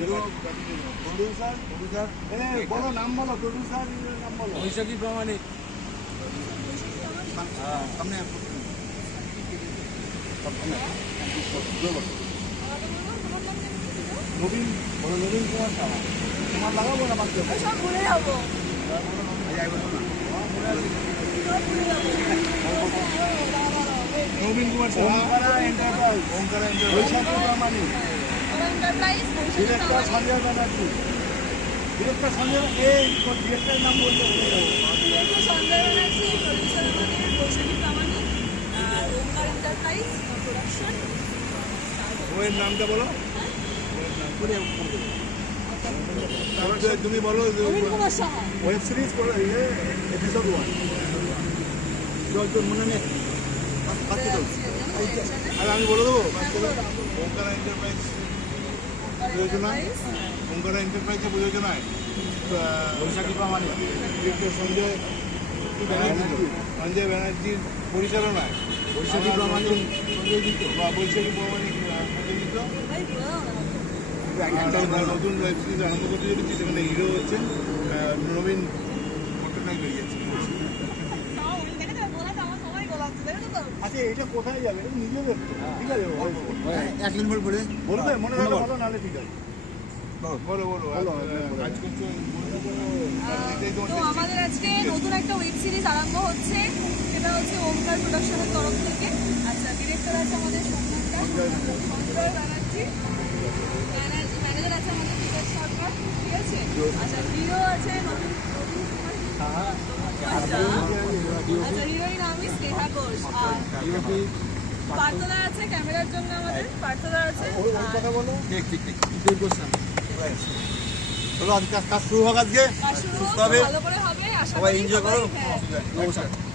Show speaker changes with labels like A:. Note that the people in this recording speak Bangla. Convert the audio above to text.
A: প্রডিউসার প্রডিউসার এ বলো নাম বলো প্রডিউসার নাম বলো
B: বৈশাখী প্রামাণিক
A: সামনে নবীন বলো নবীন কুমার সাহা তোমার লাগাবো না
C: সব ভুলে যাব
A: Nabin Kumar Saha Onkara enterprise Onkara enterprise Baishakhi Pramanik
C: enterprise
A: director Sanjay Banerjee. Director Sanjay এই ডিরেক্টরের নাম বলতে
C: সঞ্জয় ব্যানার্জি প্রডিউসার আমাদের বৈশাখী প্রামাণিক আর ওমকার এন্টারপ্রাইজ প্রোডাকশন
A: ওয়ের নামটা বলো। তুমি বলো ওয়েব সিরিজ করো এপিসোড ওয়ান জল মনে নেই। আর আমি বলে দেবো। ওঙ্কারা এন্টারপ্রাইজ যোজনায় ওঙ্কারা এন্টারপ্রাইজের প্রযোজনায় বৈশাখী প্রামাণিক সঞ্জয় ব্যানার্জি সঞ্জয় ব্যানার্জির পরিচালনায়। বৈশাখী প্রামাণিক বা বৈশাখী প্রামাণিক একটা নতুন ওয়েব সিরিজ আরম্ভ করতে চলেছি সেখানে হিরো হচ্ছেন নবীন আচ্ছা এটা কোথায় যাবে এটা নিজেদের তো। ঠিক আছে
B: এক মিনিট বল
A: বলবে মনে রাখো বলো নাহলে ঠিক আছে। বলো বলো
C: তো আমাদের আজকে নতুন একটা ওয়েব সিরিজ আরম্ভ হচ্ছে। সেটা হচ্ছে ওমকার প্রোডাকশনের তরফ থেকে। আচ্ছা ডিরেক্টর আছে আমাদের সঞ্জয় সঞ্জয় ব্যানার্জি। ম্যানেজার আছে আমাদের বিকাশ সরকার। ঠিক আছে? আচ্ছা হিরো আছে নবীন নবীন আচ্ছা। আচ্ছা হিরোইন আমি স্নেহা ঘোষ পার্থদা আছে ক্যামেরার জন্য আমাদের। পার্থদা আছে।
A: কথা বলো।
B: ঠিক ঠিক ঠিক তুই
A: চলো আজকে কাজ- শুরু হোক আজকে। সুস্থ হবে। সবাই এনজয় করো।
C: হ্যাঁ।
B: নমস্কার।